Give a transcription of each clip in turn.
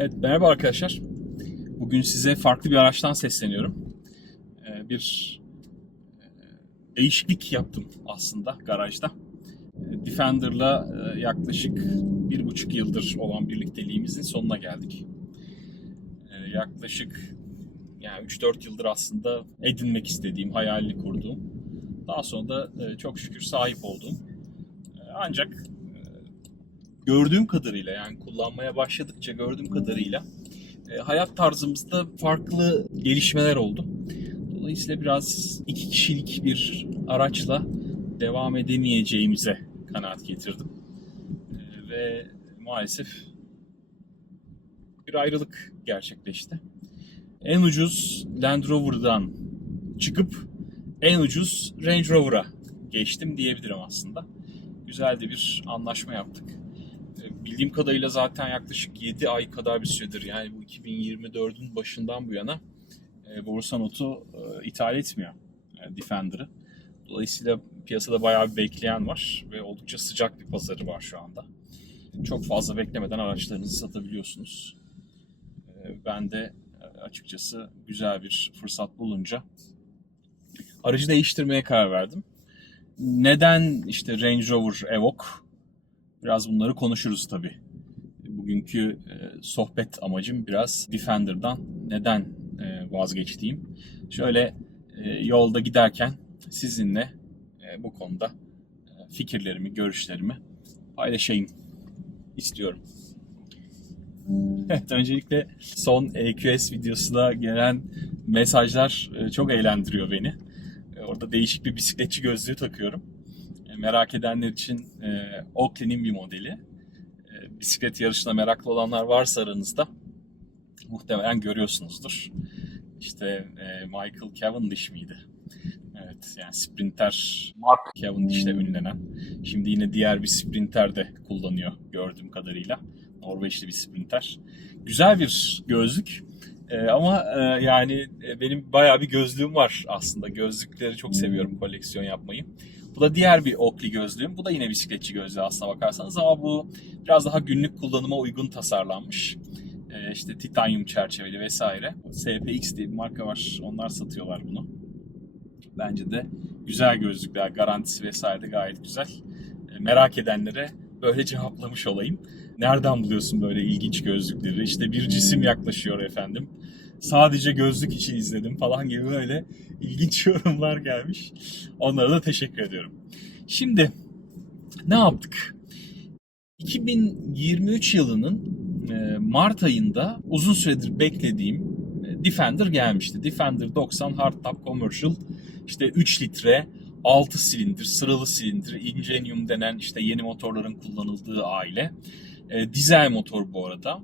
Evet, merhaba arkadaşlar. Bugün size farklı bir araçtan sesleniyorum. Ee, bir e, değişiklik yaptım aslında garajda. Ee, Defender'la e, yaklaşık bir buçuk yıldır olan birlikteliğimizin sonuna geldik. Ee, Yaklaşık yani 3-4 yıldır aslında edinmek istediğim, hayalini kurduğum, daha sonra da e, çok şükür sahip olduğum ancak gördüğüm kadarıyla yani kullanmaya başladıkça gördüğüm kadarıyla e, hayat tarzımızda farklı gelişmeler oldu. Dolayısıyla biraz iki kişilik bir araçla devam edemeyeceğimize kanaat getirdim. E, ve maalesef bir ayrılık gerçekleşti. En ucuz Land Rover'dan çıkıp en ucuz Range Rover'a geçtim diyebilirim aslında. Güzel de bir anlaşma yaptık. Bildiğim kadarıyla zaten yaklaşık 7 ay kadar bir süredir yani bu 2024'ün başından bu yana e, Borusan Oto e, ithal etmiyor e, Defender'ı. Dolayısıyla piyasada bayağı bir bekleyen var ve oldukça sıcak bir pazarı var şu anda. Çok fazla beklemeden araçlarınızı satabiliyorsunuz. E, Ben de e, açıkçası güzel bir fırsat bulunca aracı değiştirmeye karar verdim. Neden işte Range Rover Evoque? Biraz bunları konuşuruz tabii. Bugünkü e, sohbet amacım biraz Defender'dan neden e, vazgeçtiğim. Şöyle e, yolda giderken sizinle bu konuda fikirlerimi, görüşlerimi paylaşayım istiyorum. Evet, öncelikle son EQS videosuna gelen mesajlar çok eğlendiriyor beni. Orada değişik bir bisikletçi gözlüğü takıyorum. E, Merak edenler için e, Oakley'nin bir modeli. E, Bisiklet yarışına meraklı olanlar varsa aranızda muhtemelen görüyorsunuzdur. İşte e, Michael Cavendish miydi? Evet yani sprinter Mark Cavendish'le ünlenen. Şimdi yine diğer bir sprinter de kullanıyor gördüğüm kadarıyla. Norveçli bir sprinter. Güzel bir gözlük. Ee, ama e, yani e, benim bayağı bir gözlüğüm var aslında. Gözlükleri çok seviyorum koleksiyon yapmayı. Bu da diğer bir Oakley gözlüğüm. Bu da yine bisikletçi gözlüğü aslına bakarsanız ama bu biraz daha günlük kullanıma uygun tasarlanmış. Ee, işte titanyum çerçeveli vesaire. SPX diye bir marka var. Onlar satıyorlar bunu. Bence de güzel gözlükler, garantisi vesaire de gayet güzel. E, merak edenlere böyle cevaplamış olayım. Nereden buluyorsun böyle ilginç gözlükleri? İşte bir cisim yaklaşıyor efendim. Sadece gözlük için izledim falan gibi böyle ilginç yorumlar gelmiş. Onlara da teşekkür ediyorum. Şimdi ne yaptık? 2023 yılının e, Mart ayında uzun süredir beklediğim e, Defender gelmişti. Defender 90 Hardtop Commercial işte 3 litre 6 silindir, sıralı silindir, Ingenium denen işte yeni motorların kullanıldığı aile. E, dizel motor bu arada.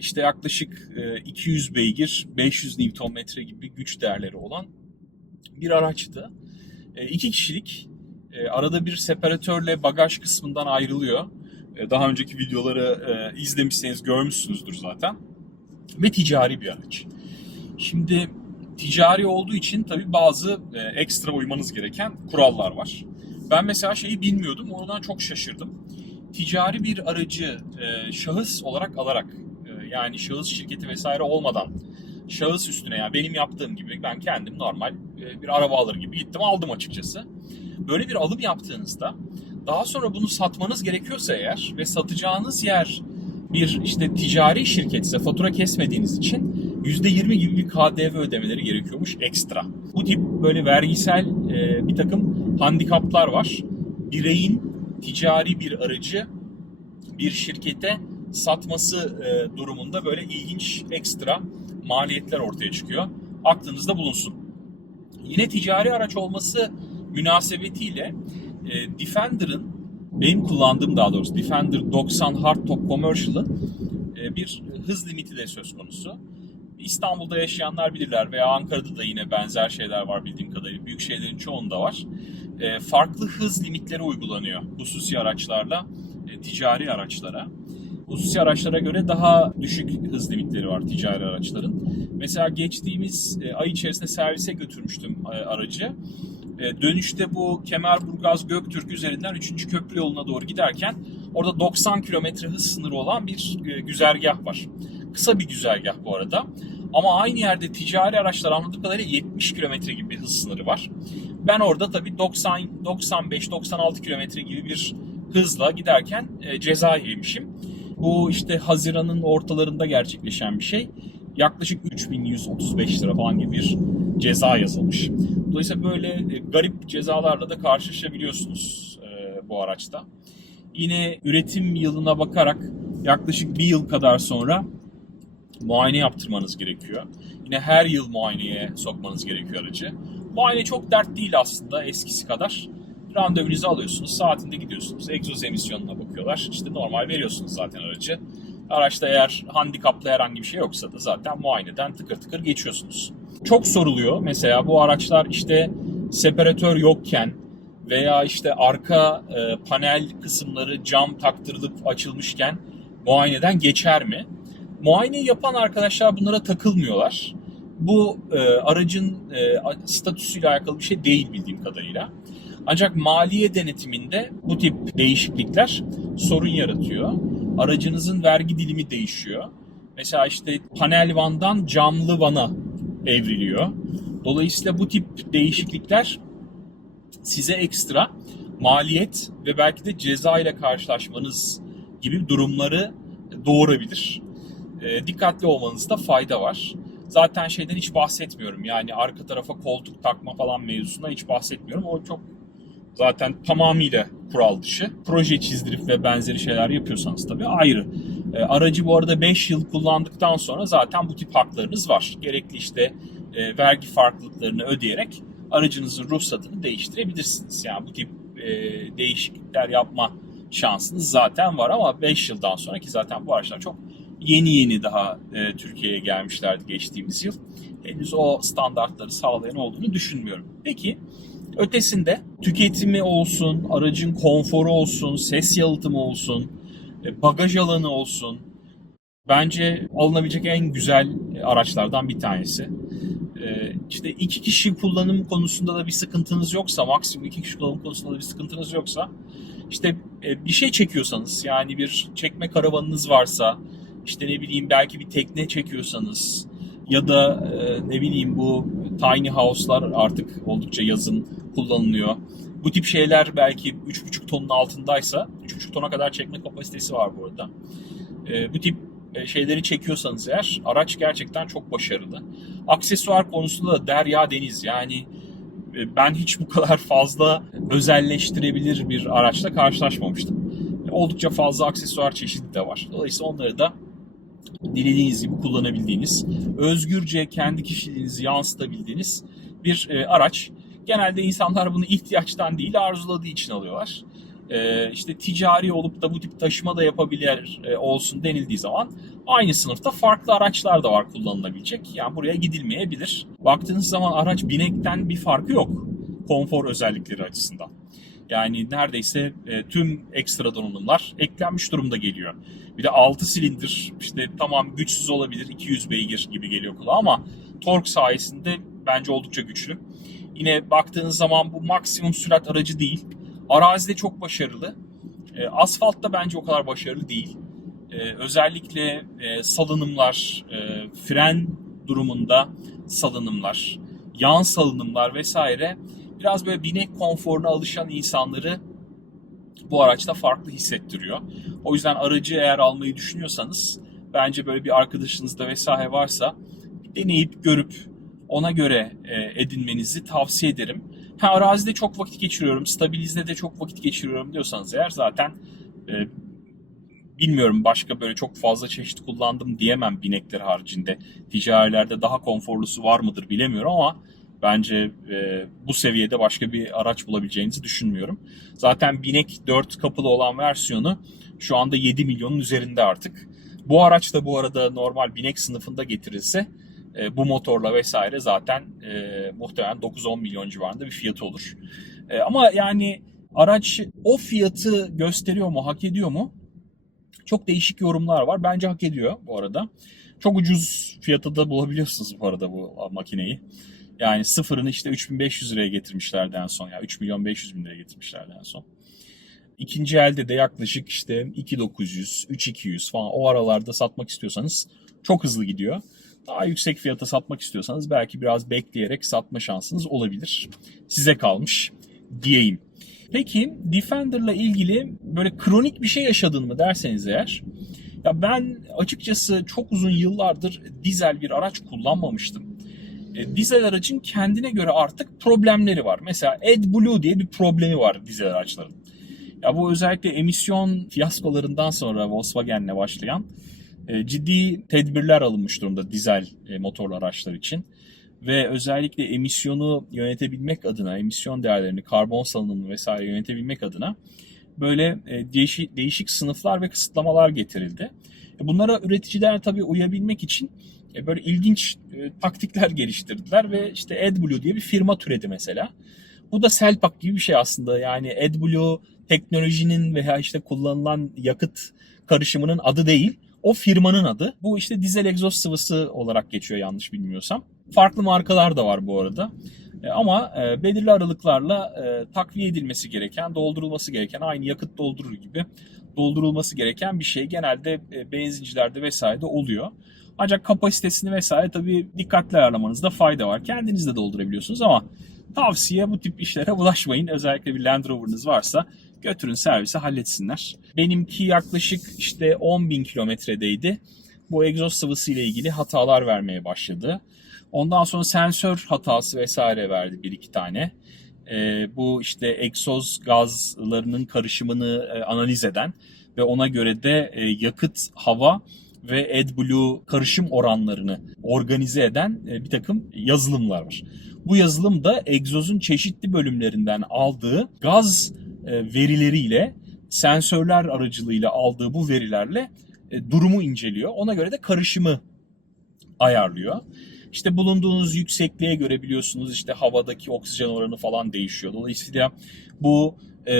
İşte yaklaşık e, 200 beygir, 500 Nm gibi güç değerleri olan bir araçtı. E, iki kişilik, e, arada bir separatörle bagaj kısmından ayrılıyor. E, daha önceki videoları e, izlemişseniz görmüşsünüzdür zaten. Ve ticari bir araç. Şimdi ticari olduğu için tabii bazı e, ekstra uymanız gereken kurallar var. Ben mesela şeyi bilmiyordum, oradan çok şaşırdım. Ticari bir aracı e, şahıs olarak alarak, e, yani şahıs şirketi vesaire olmadan, şahıs üstüne yani benim yaptığım gibi ben kendim normal e, bir araba alır gibi gittim aldım açıkçası. Böyle bir alım yaptığınızda daha sonra bunu satmanız gerekiyorsa eğer ve satacağınız yer bir işte ticari şirketse fatura kesmediğiniz için %20 gibi bir KDV ödemeleri gerekiyormuş ekstra. Bu tip böyle vergisel e, bir takım handikaplar var. Bireyin ticari bir aracı bir şirkete satması e, durumunda böyle ilginç ekstra maliyetler ortaya çıkıyor. Aklınızda bulunsun. Yine ticari araç olması münasebetiyle e, Defender'ın benim kullandığım daha doğrusu Defender 90 Hardtop Commercial'ın e, bir hız limiti de söz konusu. İstanbul'da yaşayanlar bilirler veya Ankara'da da yine benzer şeyler var bildiğim kadarıyla. Büyük şehirlerin çoğunda var. E, farklı hız limitleri uygulanıyor hususi araçlarla ticari araçlara. Hususi araçlara göre daha düşük hız limitleri var ticari araçların. Mesela geçtiğimiz e, ay içerisinde servise götürmüştüm e, aracı. E, dönüşte bu Kemerburgaz Göktürk üzerinden 3. köprü yoluna doğru giderken orada 90 kilometre hız sınırı olan bir güzergah var. Kısa bir güzergah bu arada. Ama aynı yerde ticari araçlar anladığım kadarıyla 70 kilometre gibi bir hız sınırı var. Ben orada tabii 90, 95, 96 kilometre gibi bir hızla giderken ceza yemişim. Bu işte Haziran'ın ortalarında gerçekleşen bir şey. Yaklaşık 3135 lira falan gibi bir ceza yazılmış. Dolayısıyla böyle e, garip cezalarla da karşılaşabiliyorsunuz e, bu araçta. Yine üretim yılına bakarak yaklaşık bir yıl kadar sonra muayene yaptırmanız gerekiyor. Yine her yıl muayeneye sokmanız gerekiyor aracı. Muayene çok dert değil aslında eskisi kadar. Randevunuzu alıyorsunuz, saatinde gidiyorsunuz. Egzoz emisyonuna bakıyorlar. İşte normal veriyorsunuz zaten aracı. Araçta eğer handikaplı herhangi bir şey yoksa da zaten muayeneden tıkır tıkır geçiyorsunuz. Çok soruluyor. Mesela bu araçlar işte separatör yokken veya işte arka e, panel kısımları cam taktırılıp açılmışken muayeneden geçer mi? Muayene yapan arkadaşlar bunlara takılmıyorlar. Bu e, aracın e, statüsüyle alakalı bir şey değil bildiğim kadarıyla. Ancak maliye denetiminde bu tip değişiklikler sorun yaratıyor. Aracınızın vergi dilimi değişiyor. Mesela işte panel vandan camlı vana evriliyor. Dolayısıyla bu tip değişiklikler size ekstra maliyet ve belki de ceza ile karşılaşmanız gibi durumları doğurabilir. E, dikkatli olmanızda fayda var. Zaten şeyden hiç bahsetmiyorum. Yani arka tarafa koltuk takma falan mevzusunda hiç bahsetmiyorum. O çok zaten tamamıyla kural dışı. Proje çizdirip ve benzeri şeyler yapıyorsanız tabii ayrı. E, aracı bu arada 5 yıl kullandıktan sonra zaten bu tip haklarınız var. Gerekli işte e, vergi farklılıklarını ödeyerek aracınızın ruhsatını değiştirebilirsiniz. Yani bu tip e, değişiklikler yapma şansınız zaten var ama 5 yıldan sonra ki zaten bu araçlar çok yeni yeni daha e, Türkiye'ye gelmişlerdi geçtiğimiz yıl. Henüz o standartları sağlayan olduğunu düşünmüyorum. Peki ötesinde tüketimi olsun, aracın konforu olsun, ses yalıtımı olsun, e, bagaj alanı olsun bence alınabilecek en güzel araçlardan bir tanesi. E, işte iki kişi kullanım konusunda da bir sıkıntınız yoksa, maksimum iki kişi kullanım konusunda da bir sıkıntınız yoksa, işte e, bir şey çekiyorsanız yani bir çekme karavanınız varsa, işte ne bileyim belki bir tekne çekiyorsanız ya da ne bileyim bu tiny house'lar artık oldukça yazın kullanılıyor. Bu tip şeyler belki 3,5 tonun altındaysa 3,5 tona kadar çekme kapasitesi var bu arada. Bu tip şeyleri çekiyorsanız eğer araç gerçekten çok başarılı. Aksesuar konusunda da derya deniz yani ben hiç bu kadar fazla özelleştirebilir bir araçla karşılaşmamıştım. Oldukça fazla aksesuar çeşidi de var. Dolayısıyla onları da dilediğiniz gibi kullanabildiğiniz, özgürce kendi kişiliğinizi yansıtabildiğiniz bir e, araç. Genelde insanlar bunu ihtiyaçtan değil arzuladığı için alıyorlar. E, işte ticari olup da bu tip taşıma da yapabilir e, olsun denildiği zaman aynı sınıfta farklı araçlar da var kullanılabilecek. Yani buraya gidilmeyebilir. Baktığınız zaman araç binekten bir farkı yok konfor özellikleri açısından. Yani neredeyse e, tüm ekstra donanımlar eklenmiş durumda geliyor. Bir de 6 silindir işte tamam güçsüz olabilir 200 beygir gibi geliyor kulağa ama tork sayesinde bence oldukça güçlü. Yine baktığınız zaman bu maksimum sürat aracı değil. Arazide çok başarılı. E, asfaltta bence o kadar başarılı değil. E, özellikle e, salınımlar, e, fren durumunda salınımlar, yan salınımlar vesaire biraz böyle binek konforuna alışan insanları bu araçta farklı hissettiriyor. O yüzden aracı eğer almayı düşünüyorsanız bence böyle bir arkadaşınızda vesaire varsa deneyip görüp ona göre e, edinmenizi tavsiye ederim. Ha arazide çok vakit geçiriyorum, stabilizde de çok vakit geçiriyorum diyorsanız eğer zaten e, bilmiyorum başka böyle çok fazla çeşit kullandım diyemem binekler haricinde. Ticarilerde daha konforlusu var mıdır bilemiyorum ama bence e, bu seviyede başka bir araç bulabileceğinizi düşünmüyorum. Zaten binek 4 kapılı olan versiyonu şu anda 7 milyonun üzerinde artık. Bu araç da bu arada normal binek sınıfında getirilse e, bu motorla vesaire zaten e, muhtemelen 9-10 milyon civarında bir fiyatı olur. E, ama yani araç o fiyatı gösteriyor mu, hak ediyor mu? Çok değişik yorumlar var. Bence hak ediyor bu arada. Çok ucuz fiyatı da bulabiliyorsunuz bu arada bu makineyi. Yani sıfırını işte 3500 liraya getirmişlerdi en son. Yani 3 milyon 500 bin liraya getirmişlerdi en son. İkinci elde de yaklaşık işte 2900, 3200 falan o aralarda satmak istiyorsanız çok hızlı gidiyor. Daha yüksek fiyata satmak istiyorsanız belki biraz bekleyerek satma şansınız olabilir. Size kalmış diyeyim. Peki Defender'la ilgili böyle kronik bir şey yaşadın mı derseniz eğer ya ben açıkçası çok uzun yıllardır dizel bir araç kullanmamıştım. E, dizel aracın kendine göre artık problemleri var. Mesela AdBlue diye bir problemi var dizel araçların. Ya bu özellikle emisyon fiyaskolarından sonra Volkswagen'le başlayan e, ciddi tedbirler alınmış durumda dizel e, motorlu araçlar için. Ve özellikle emisyonu yönetebilmek adına, emisyon değerlerini, karbon salınımını vesaire yönetebilmek adına böyle değişik, sınıflar ve kısıtlamalar getirildi. Bunlara üreticiler tabii uyabilmek için böyle ilginç e, taktikler geliştirdiler ve işte AdBlue diye bir firma türedi mesela. Bu da Selpak gibi bir şey aslında. Yani AdBlue teknolojinin veya işte kullanılan yakıt karışımının adı değil. O firmanın adı. Bu işte dizel egzoz sıvısı olarak geçiyor yanlış bilmiyorsam. Farklı markalar da var bu arada. E, Ama e, belirli aralıklarla e, takviye edilmesi gereken, doldurulması gereken, aynı yakıt doldurur gibi doldurulması gereken bir şey genelde e, benzincilerde vesairede oluyor. Ancak kapasitesini vesaire tabii dikkatli ayarlamanızda fayda var. Kendiniz de doldurabiliyorsunuz ama tavsiye bu tip işlere bulaşmayın. Özellikle bir Land Rover'ınız varsa götürün servise halletsinler. Benimki yaklaşık işte 10 bin kilometredeydi. Bu egzoz sıvısı ile ilgili hatalar vermeye başladı. Ondan sonra sensör hatası vesaire verdi bir iki tane. Ee, bu işte egzoz gazlarının karışımını e, analiz eden ve ona göre de e, yakıt, hava ve AdBlue karışım oranlarını organize eden e, bir takım yazılımlar var. Bu yazılım da egzozun çeşitli bölümlerinden aldığı gaz e, verileriyle sensörler aracılığıyla aldığı bu verilerle e, durumu inceliyor. Ona göre de karışımı ayarlıyor. İşte bulunduğunuz yüksekliğe göre biliyorsunuz işte havadaki oksijen oranı falan değişiyor. Dolayısıyla bu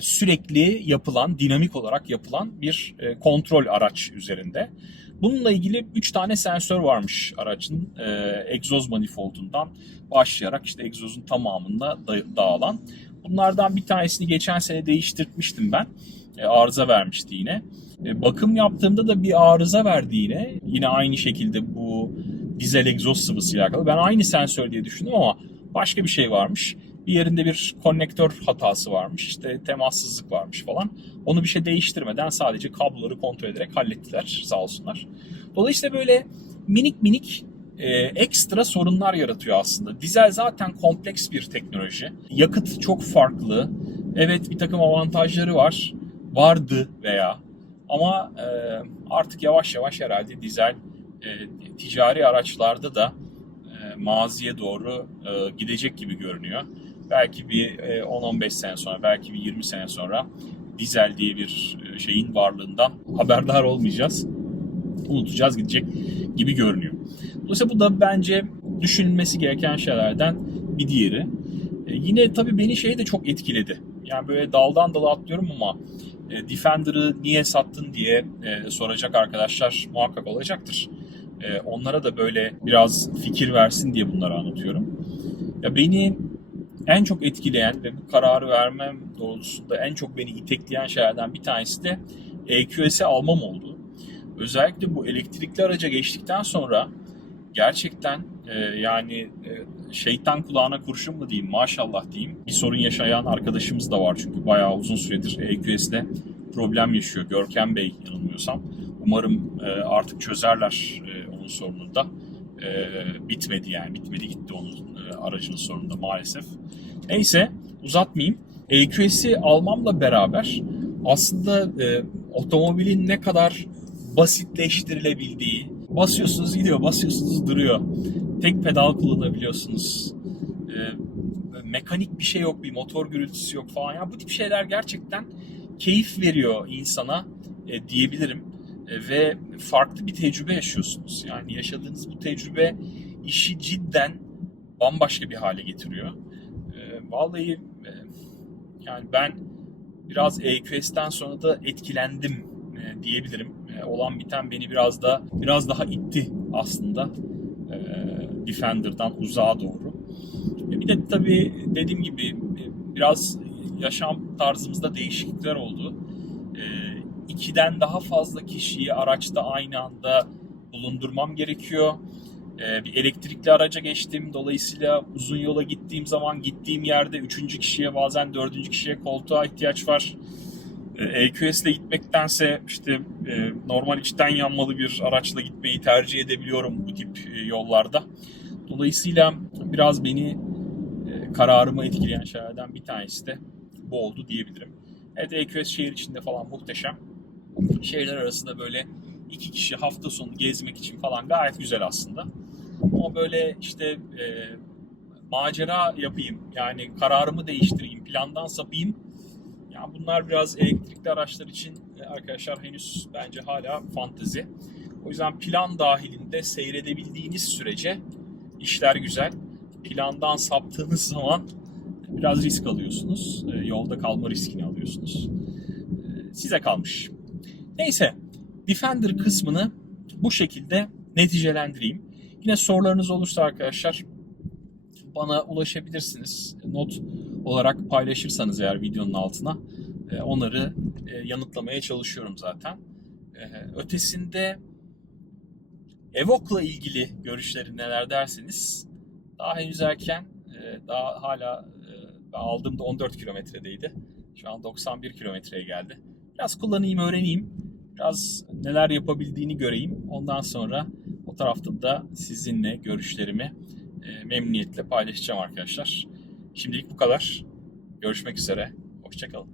sürekli yapılan, dinamik olarak yapılan bir kontrol araç üzerinde. Bununla ilgili 3 tane sensör varmış aracın e, egzoz manifoldundan başlayarak işte egzozun tamamında da- dağılan. Bunlardan bir tanesini geçen sene değiştirmiştim ben. E, arıza vermişti yine. E, bakım yaptığımda da bir arıza verdi yine. Yine aynı şekilde bu dizel egzoz sıvısıyla alakalı. Ben aynı sensör diye düşündüm ama başka bir şey varmış. Bir yerinde bir konnektör hatası varmış. İşte temassızlık varmış falan. Onu bir şey değiştirmeden sadece kabloları kontrol ederek hallettiler sağ olsunlar. Dolayısıyla böyle minik minik e, ekstra sorunlar yaratıyor aslında. Dizel zaten kompleks bir teknoloji. Yakıt çok farklı. Evet bir takım avantajları var. Vardı veya ama e, artık yavaş yavaş herhalde dizel e, ticari araçlarda da e, maziye doğru e, gidecek gibi görünüyor. Belki bir e, 10-15 sene sonra, belki bir 20 sene sonra dizel diye bir e, şeyin varlığından haberdar olmayacağız. Unutacağız gidecek gibi görünüyor. Dolayısıyla bu da bence düşünülmesi gereken şeylerden bir diğeri. E, yine tabii beni şey de çok etkiledi. Yani böyle daldan dala atlıyorum ama e, Defender'ı niye sattın diye e, soracak arkadaşlar muhakkak olacaktır. E, onlara da böyle biraz fikir versin diye bunları anlatıyorum. Ya beni en çok etkileyen ve bu kararı vermem doğrultusunda en çok beni itekleyen şeylerden bir tanesi de EQS'i almam oldu. Özellikle bu elektrikli araca geçtikten sonra gerçekten e, yani e, şeytan kulağına kurşun mu diyeyim maşallah diyeyim. Bir sorun yaşayan arkadaşımız da var çünkü bayağı uzun süredir EQS'de problem yaşıyor. Görkem Bey yanılmıyorsam. Umarım e, artık çözerler e, onun sorununu da. E, bitmedi yani bitmedi gitti onun e, aracının sorunu da maalesef. Neyse uzatmayayım. EQS'i almamla beraber aslında e, otomobilin ne kadar basitleştirilebildiği, basıyorsunuz gidiyor, basıyorsunuz duruyor. Tek pedal kullanabiliyorsunuz. E, mekanik bir şey yok, bir motor gürültüsü yok falan. Ya bu tip şeyler gerçekten keyif veriyor insana e, diyebilirim. E, ve farklı bir tecrübe yaşıyorsunuz. Yani yaşadığınız bu tecrübe işi cidden bambaşka bir hale getiriyor. Vallahi e, yani ben biraz EQS'ten sonra da etkilendim e, diyebilirim. E, olan biten beni biraz da biraz daha itti aslında e, Defender'dan uzağa doğru. E, bir de tabii dediğim gibi e, biraz yaşam tarzımızda değişiklikler oldu. E, ikiden daha fazla kişiyi araçta aynı anda bulundurmam gerekiyor. Ee, bir elektrikli araca geçtim. Dolayısıyla uzun yola gittiğim zaman gittiğim yerde üçüncü kişiye bazen dördüncü kişiye koltuğa ihtiyaç var. Ee, EQS ile gitmektense işte e, normal içten yanmalı bir araçla gitmeyi tercih edebiliyorum bu tip e, yollarda. Dolayısıyla biraz beni e, kararımı etkileyen şeylerden bir tanesi de bu oldu diyebilirim. Evet EQS şehir içinde falan muhteşem. Şehirler arasında böyle iki kişi hafta sonu gezmek için falan gayet güzel aslında. Ama böyle işte e, macera yapayım yani kararımı değiştireyim, plandan sapayım. Yani bunlar biraz elektrikli araçlar için e, arkadaşlar henüz bence hala fantezi. O yüzden plan dahilinde seyredebildiğiniz sürece işler güzel. Plandan saptığınız zaman biraz risk alıyorsunuz. E, Yolda kalma riskini alıyorsunuz. E, Size kalmış. Neyse, Defender kısmını bu şekilde neticelendireyim. Yine sorularınız olursa arkadaşlar bana ulaşabilirsiniz. Not olarak paylaşırsanız eğer videonun altına e, onları e, yanıtlamaya çalışıyorum zaten. E, Ötesinde Evoque'la ilgili görüşleri neler derseniz daha henüz erken daha hala aldığımda 14 kilometredeydi. Şu an 91 kilometreye geldi. Biraz kullanayım, öğreneyim. Biraz neler yapabildiğini göreyim. Ondan sonra o tarafta da sizinle görüşlerimi e, memnuniyetle paylaşacağım arkadaşlar. Şimdilik bu kadar. Görüşmek üzere. Hoşçakalın.